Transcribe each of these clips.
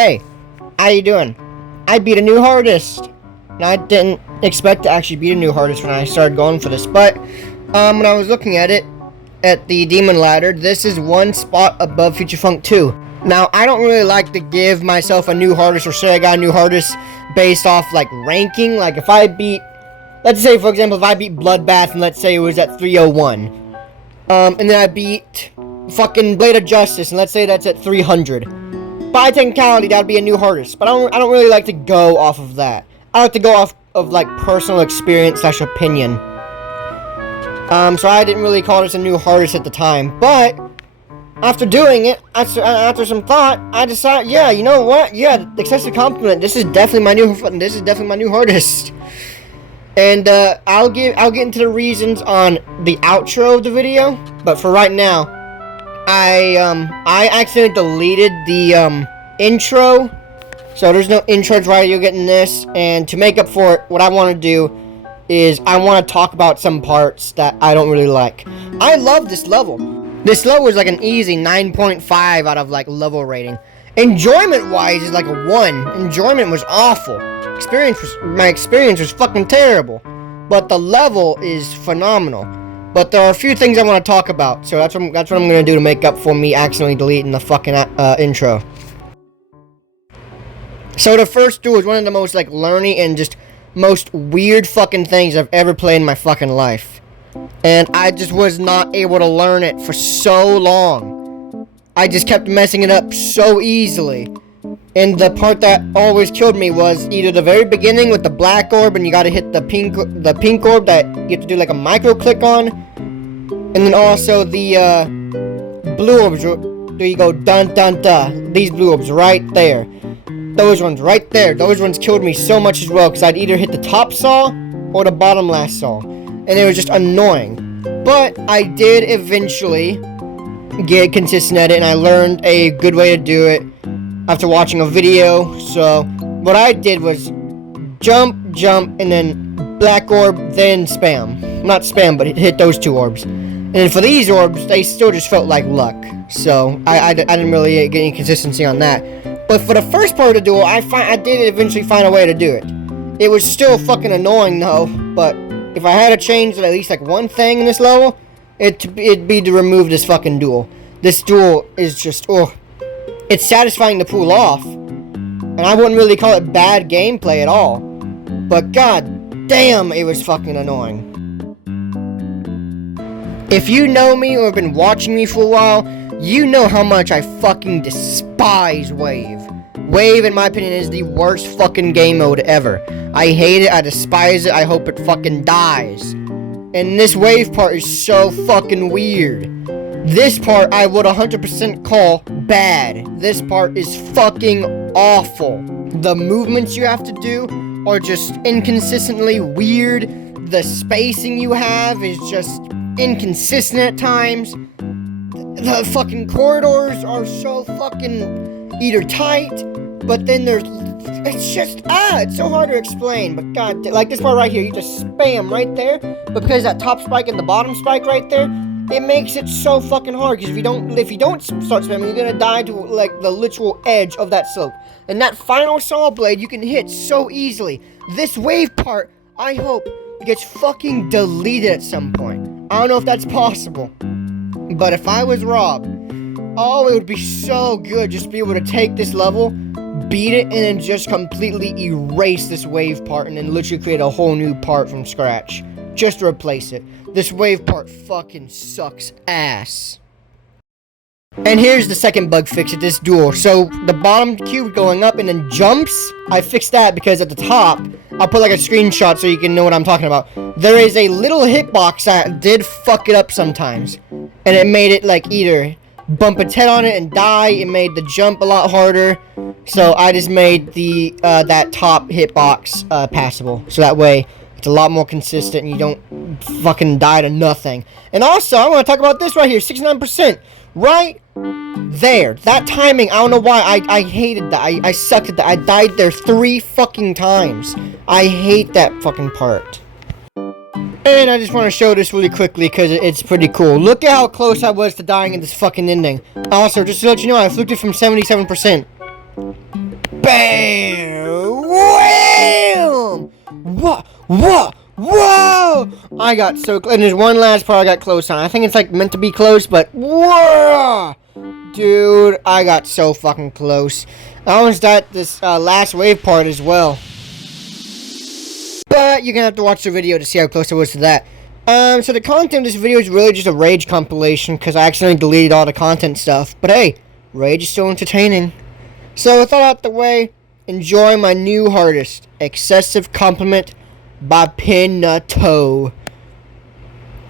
Hey, how you doing? I beat a new hardest. Now, I didn't expect to actually beat a new hardest when I started going for this, but when I was looking at it, at the Demon Ladder, this is one spot above Future Funk 2. Now, I don't really like to give myself a new hardest or say I got a new hardest based off, like, ranking. Like, if I beat, let's say, for example, if I beat Bloodbath and let's say it was at 301, and then I beat fucking Blade of Justice and let's say that's at 300. By technicality, that'd be a new hardest, but I don't really like to go off of that. I like to go off of, like, personal experience / opinion. So I didn't really call this a new hardest at the time, but after doing it, after some thought, I decided, yeah, you know what? Yeah, excessive compliment. This is definitely my new hardest. And I'll get into the reasons on the outro of the video, but for right now, I accidentally deleted the intro, so there's no intro right. You're getting this, and to make up for it, what I want to do is I want to talk about some parts that I don't really like. I love this level. This level is like an easy 9.5 out of like level rating. Enjoyment-wise is like a 1. Enjoyment was awful. My experience was fucking terrible. But the level is phenomenal. But there are a few things I want to talk about, so that's what I'm gonna do to make up for me accidentally deleting the fucking intro. So the first duel is one of the most like learny and just most weird fucking things I've ever played in my fucking life. And I just was not able to learn it for so long. I just kept messing it up so easily. And the part that always killed me was either the very beginning with the black orb and you gotta hit the pink orb that you have to do like a micro click on. And then also the blue orbs where you go dun dun dun. These blue orbs right there. Those ones right there. Those ones killed me so much as well because I'd either hit the top saw or the bottom last saw. And they were just annoying. But I did eventually get consistent at it and I learned a good way to do it after watching a video. So what I did was jump, and then black orb, then spam. Not spam, but hit those two orbs. And then for these orbs, they still just felt like luck. So I didn't really get any consistency on that. But for the first part of the duel, I did eventually find a way to do it. It was still fucking annoying though, but if I had to change at least like one thing in this level, it'd be to remove this fucking duel. This duel is just, it's satisfying to pull off. And I wouldn't really call it bad gameplay at all. But god damn, it was fucking annoying. If you know me or have been watching me for a while, you know how much I fucking despise Wave. Wave, in my opinion, is the worst fucking game mode ever. I hate it, I despise it, I hope it fucking dies. And this Wave part is so fucking weird. This part I would 100% call bad. This part is fucking awful. The movements you have to do are just inconsistently weird. The spacing you have is just inconsistent at times. The fucking corridors are so fucking either tight, but then it's just, it's so hard to explain, but god, like this part right here, you just spam right there, but because that top spike and the bottom spike right there, it makes it so fucking hard, because if you don't start spamming, you're gonna die to, like, the literal edge of that slope. And that final saw blade, you can hit so easily. This wave part, I hope, gets fucking deleted at some point. I don't know if that's possible. But if I was Rob, it would be so good just to be able to take this level, beat it, and then just completely erase this wave part and then literally create a whole new part from scratch. Just to replace it. This wave part fucking sucks ass. And here's the second bug fix at this duel. So, the bottom cube going up and then jumps, I fixed that because at the top, I'll put like a screenshot so you can know what I'm talking about. There is a little hitbox that did fuck it up sometimes. And it made it like either bump its head on it and die, it made the jump a lot harder. So I just made the that top hitbox passable. So that way, it's a lot more consistent and you don't fucking die to nothing. And also, I want to talk about this right here, 69%. Right there. That timing, I don't know why, I hated that. I sucked at that. I died there 3 fucking times. I hate that fucking part. And I just want to show this really quickly because it's pretty cool. Look at how close I was to dying in this fucking ending. Also, just to let you know, I fluked it from 77%. Bam! Wham! What? Whoa! I got so close. And there's one last part I got close on. I think it's like meant to be close, but whoa! Dude, I got so fucking close. I almost died this last wave part as well. But you're gonna have to watch the video to see how close I was to that. So the content of this video is really just a rage compilation because I accidentally deleted all the content stuff. But hey, rage is still entertaining. So with all out the way, enjoy my new artist, Excessive Compliment by Pennutoh.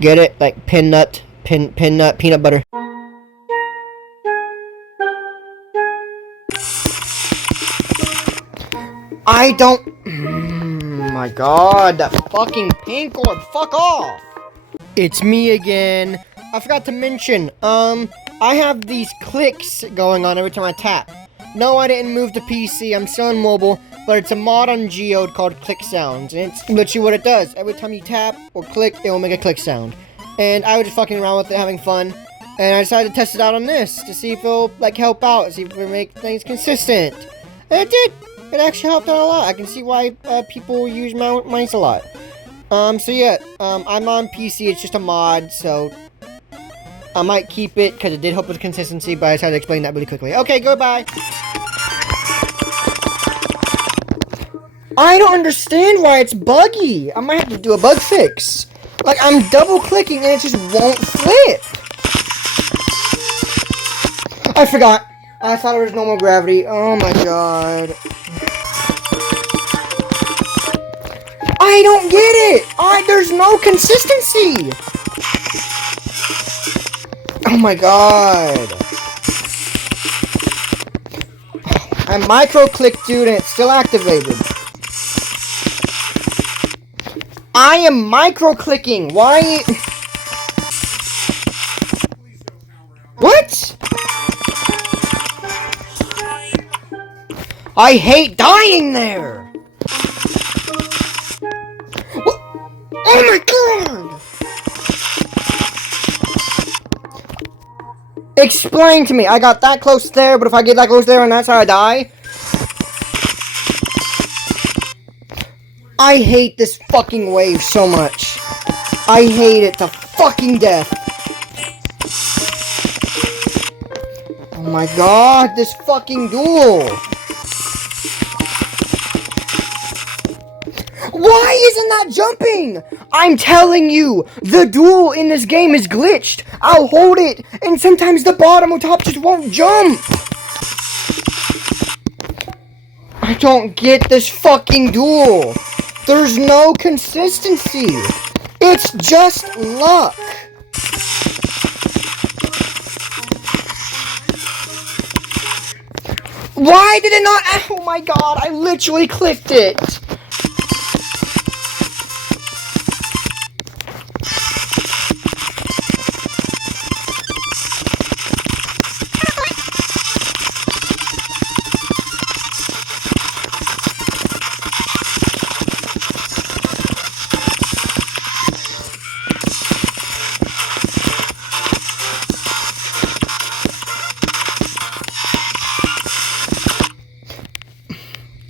Get it? Like peanut, peanut butter. I don't... my god, that fucking pink orb, fuck off! It's me again. I forgot to mention, I have these clicks going on every time I tap. No, I didn't move to PC, I'm still on mobile, but it's a mod on Geode called Click Sounds, and it's literally what it does. Every time you tap or click, it will make a click sound. And I was just fucking around with it, having fun, and I decided to test it out on this, to see if it'll, like, help out, see if it'll make things consistent. And it did! It actually helped out a lot. I can see why people use mice a lot. So yeah, I'm on PC, it's just a mod, so I might keep it, because it did help with consistency, but I decided to explain that really quickly. Okay, goodbye! I don't understand why it's buggy! I might have to do a bug fix. Like, I'm double-clicking and it just won't flip! I forgot! I thought it was normal gravity. Oh my god. I don't get it! There's no consistency! Oh my god. I micro-clicked, dude, and it's still activated. I am micro-clicking. Why? What? I hate dying there! What? Oh my god! Explain to me. I got that close there, but if I get that close there and that's how I die? I hate this fucking wave so much. I hate it to fucking death. Oh my god, this fucking duel. Why isn't that jumping? I'm telling you, the duel in this game is glitched. I'll hold it, and sometimes the bottom or top just won't jump. I don't get this fucking duel. There's no consistency. It's just luck. Why did it not? Oh my god, I literally clicked it.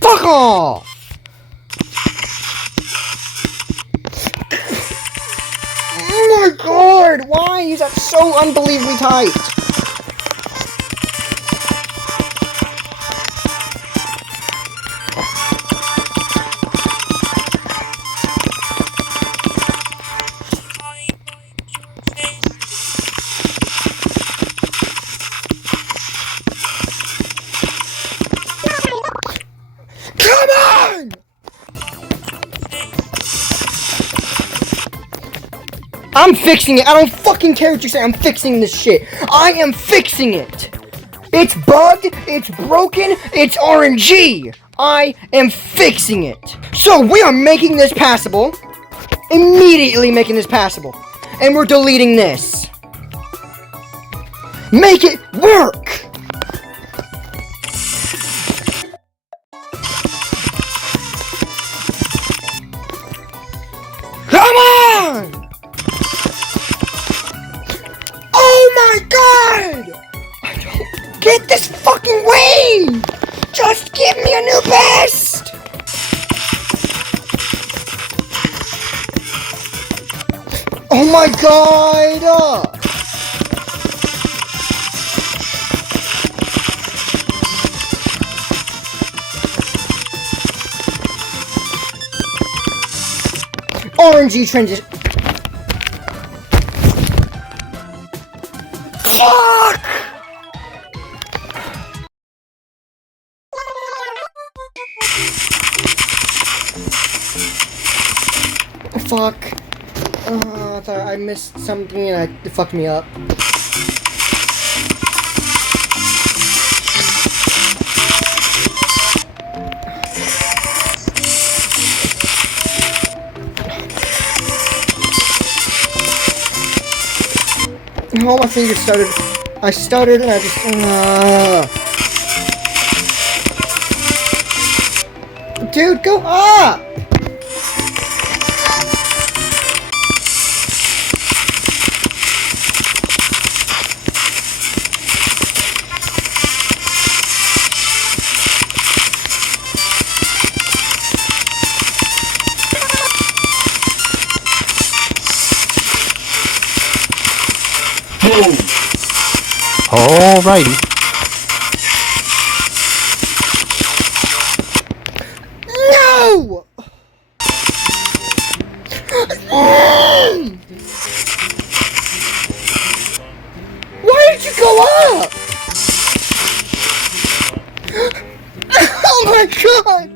Fuck off! Oh my god, why is that so unbelievably tight? I'm fixing it. I don't fucking care what you say. I'm fixing this shit. I am fixing it. It's bugged. It's broken. It's RNG. I am fixing it. So we are making this passable. Immediately making this passable. And we're deleting this. Make it work. Come on! Oh my god! I don't get this fucking wave! Just give me my god! RNG transition. Fuck! Fuck. I thought I missed something and it fucked me up. Oh, my fingers started. I stuttered and I just. Dude, go up! Alrighty. No! Why did you go up? Oh my god!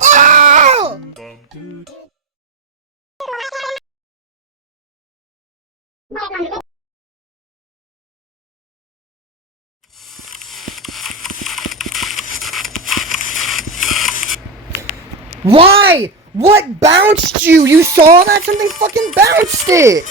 Ah! Why? What bounced you? You saw that? Something fucking bounced it!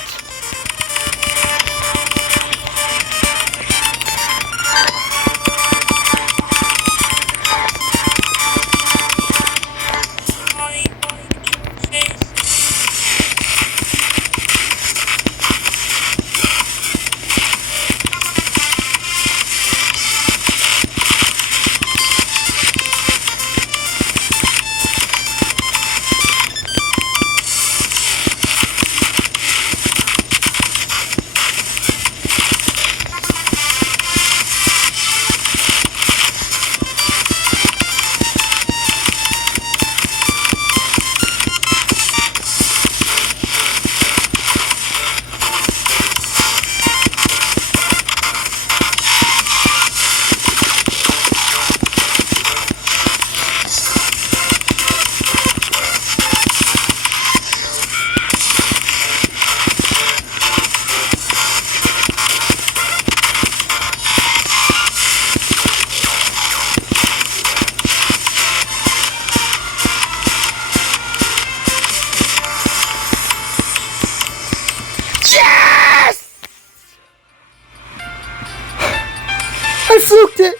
I fluked it!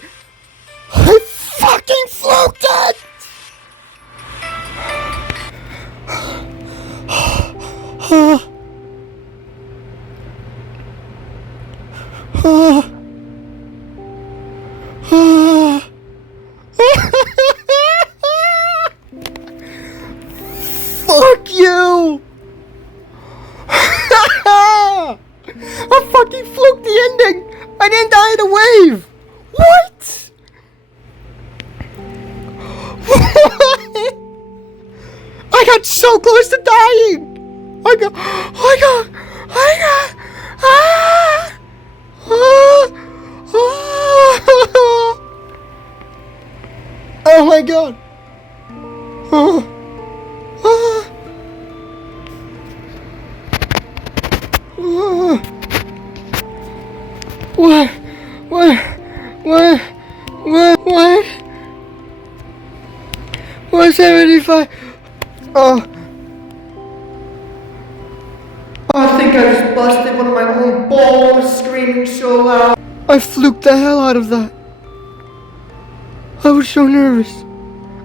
I fucking fluked it! Fuck you! I fucking fluked the ending! I didn't die in a wave! What? What? I got so close to dying! I got, ah! Oh my god! What? 75? Oh. I think I just busted one of my own balls screaming so loud. I fluked the hell out of that. I was so nervous.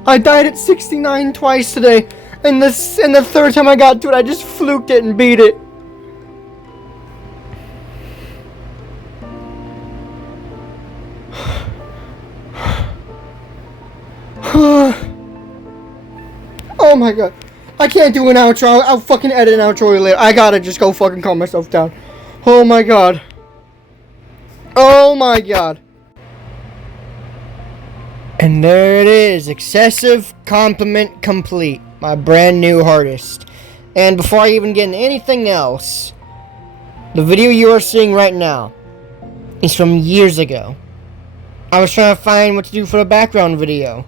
I died at 69 twice today, and the third time I got to it, I just fluked it and beat it. Oh my god. I can't do an outro. I'll fucking edit an outro later. I gotta just go fucking calm myself down. Oh my god. Oh my god. And there it is. Excessive compliment complete. My brand new hardest. And before I even get into anything else, the video you are seeing right now is from years ago. I was trying to find what to do for the background video.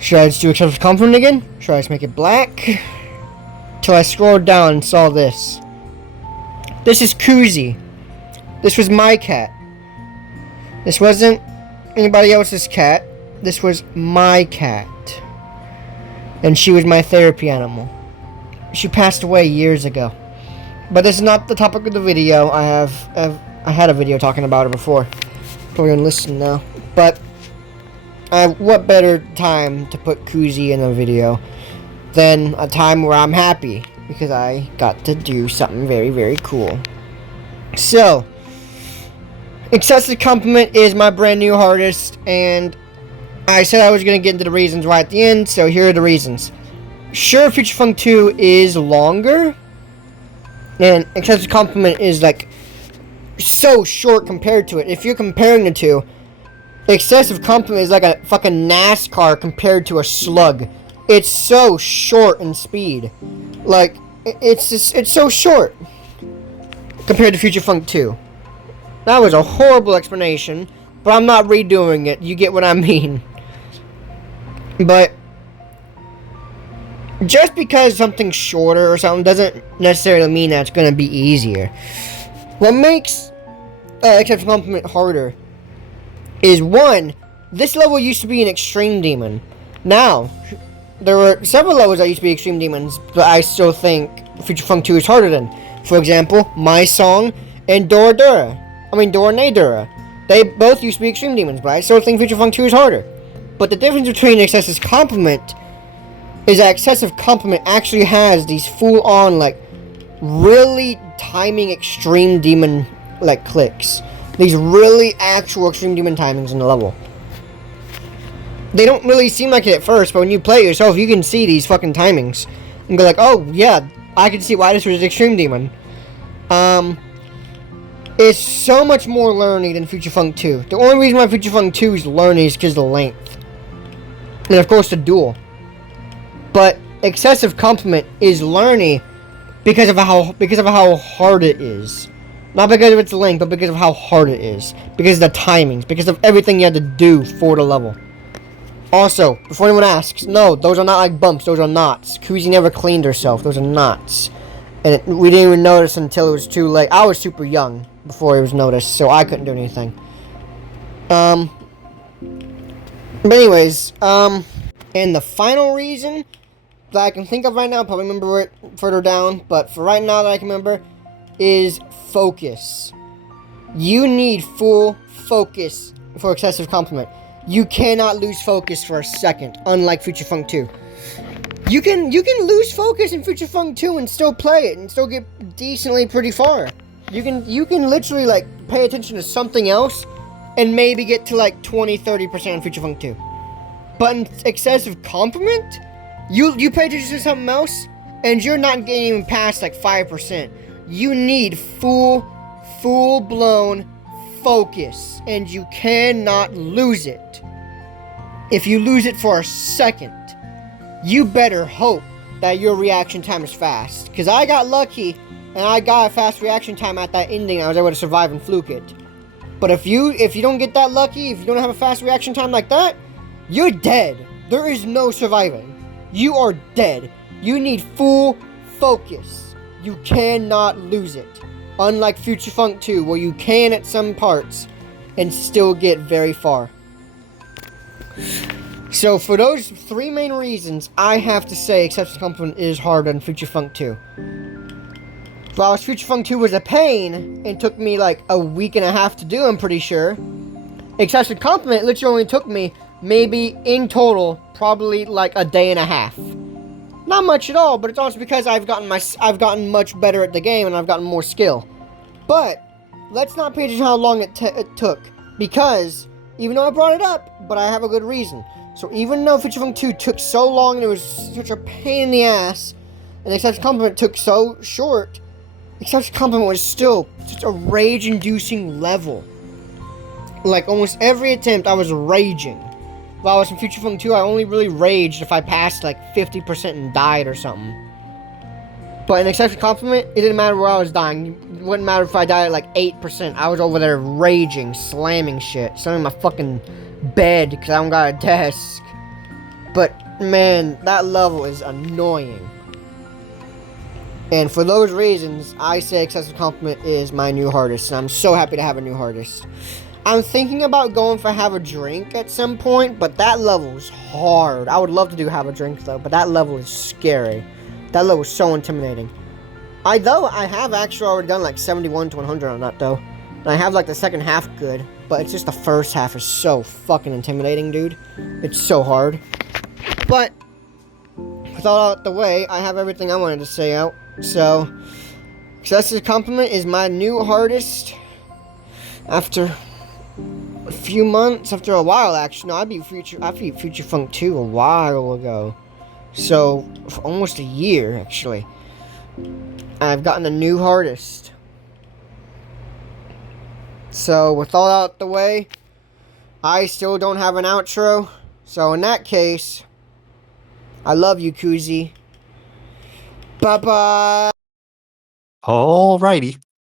Should I just do excessive compliment again? Should I just make it black? Till I scrolled down and saw this. This is Koozie. This was my cat. This wasn't anybody else's cat. This was my cat. And she was my therapy animal. She passed away years ago. But this is not the topic of the video. I had a video talking about her before. Probably gonna listen now. But what better time to put Koozie in a video than a time where I'm happy because I got to do something very, very cool. So, excessive compliment is my brand new hardest, and I said I was going to get into the reasons right at the end, so here are the reasons. Sure, Future Funk 2 is longer, and excessive compliment is like so short compared to it. If you're comparing the two, excessive compliment is like a fucking NASCAR compared to a slug. It's so short in speed. Like, it's so short compared to Future Funk 2. That was a horrible explanation, but I'm not redoing it. You get what I mean. But just because something's shorter or something doesn't necessarily mean that it's going to be easier. What makes excessive compliment harder is, one, this level used to be an extreme demon. Now, there were several levels that used to be extreme demons, but I still think Future Funk 2 is harder than. For example, My Song and Dora Ne Dora. They both used to be extreme demons, but I still think Future Funk 2 is harder. But the difference between excessive compliment is that excessive compliment actually has these full-on, like, really timing extreme demon, like, clicks. These really actual extreme demon timings in the level. They don't really seem like it at first, but when you play it yourself, you can see these fucking timings. And go like, oh, yeah, I can see why this was an extreme demon. It's so much more learning than Future Funk 2. The only reason why Future Funk 2 is learning is because of the length. And of course the duel. But excessive compliment is learning because of how hard it is. Not because of its length, but because of how hard it is. Because of the timings. Because of everything you had to do for the level. Also, before anyone asks, no, those are not like bumps. Those are knots. Koozie never cleaned herself. Those are knots. And we didn't even notice until it was too late. I was super young before it was noticed, so I couldn't do anything. But anyways, and the final reason that I can think of right now, probably remember it further down, but for right now that I can remember, is focus. You need full focus for excessive compliment. You cannot lose focus for a second, unlike Future Funk 2. You can lose focus in Future Funk 2 and still play it and still get decently pretty far. You can literally like pay attention to something else and maybe get to like 20-30% in Future Funk 2. But in excessive compliment, you pay attention to something else and you're not getting even past like 5%. You need full-blown focus, and you cannot lose it. If you lose it for a second, you better hope that your reaction time is fast. Because I got lucky, and I got a fast reaction time at that ending. I was able to survive and fluke it. But if you don't get that lucky, if you don't have a fast reaction time like that, you're dead. There is no surviving. You are dead. You need full focus. You cannot lose it. Unlike Future Funk 2, where you can at some parts and still get very far. So for those three main reasons, I have to say excessive compliment is harder than Future Funk 2. While Future Funk 2 was a pain and took me like a week and a half to do, I'm pretty sure, excessive compliment literally only took me maybe in total probably like a day and a half. Not much at all, but it's also because I've gotten much better at the game and I've gotten more skill. But let's not pay attention to how long it took, because even though I brought it up, but I have a good reason. So even though Feature Funk 2 took so long and it was such a pain in the ass, and Exception Compliment took so short, Exception Compliment was still such a rage-inducing level. Like, almost every attempt, I was raging. While I was in Feature Funk 2, I only really raged if I passed, like, 50% and died or something. But in Exception Compliment, it didn't matter where I was dying. It wouldn't matter if I died at, like, 8%. I was over there raging, slamming shit. Slamming my fucking bed because I don't got a desk. But, man, that level is annoying. And for those reasons, I say Excessive Compliment is my new hardest. And I'm so happy to have a new hardest. I'm thinking about going for Have a Drink at some point, but that level is hard. I would love to do Have a Drink, though, but that level is scary. That level is so intimidating. I have actually already done like 71 to 100 on that, though. And I have like the second half good, but it's just the first half is so fucking intimidating, dude. It's so hard. But, with all out the way, I have everything I wanted to say out. So, Excessive Compliment is my new hardest after a few months, after a while, actually. No, I beat Future Funk 2 a while ago. So, for almost a year, actually. I've gotten a new hardest. So, with all out the way, I still don't have an outro. So, in that case, I love you, Kuzi. Bye-bye. Alrighty.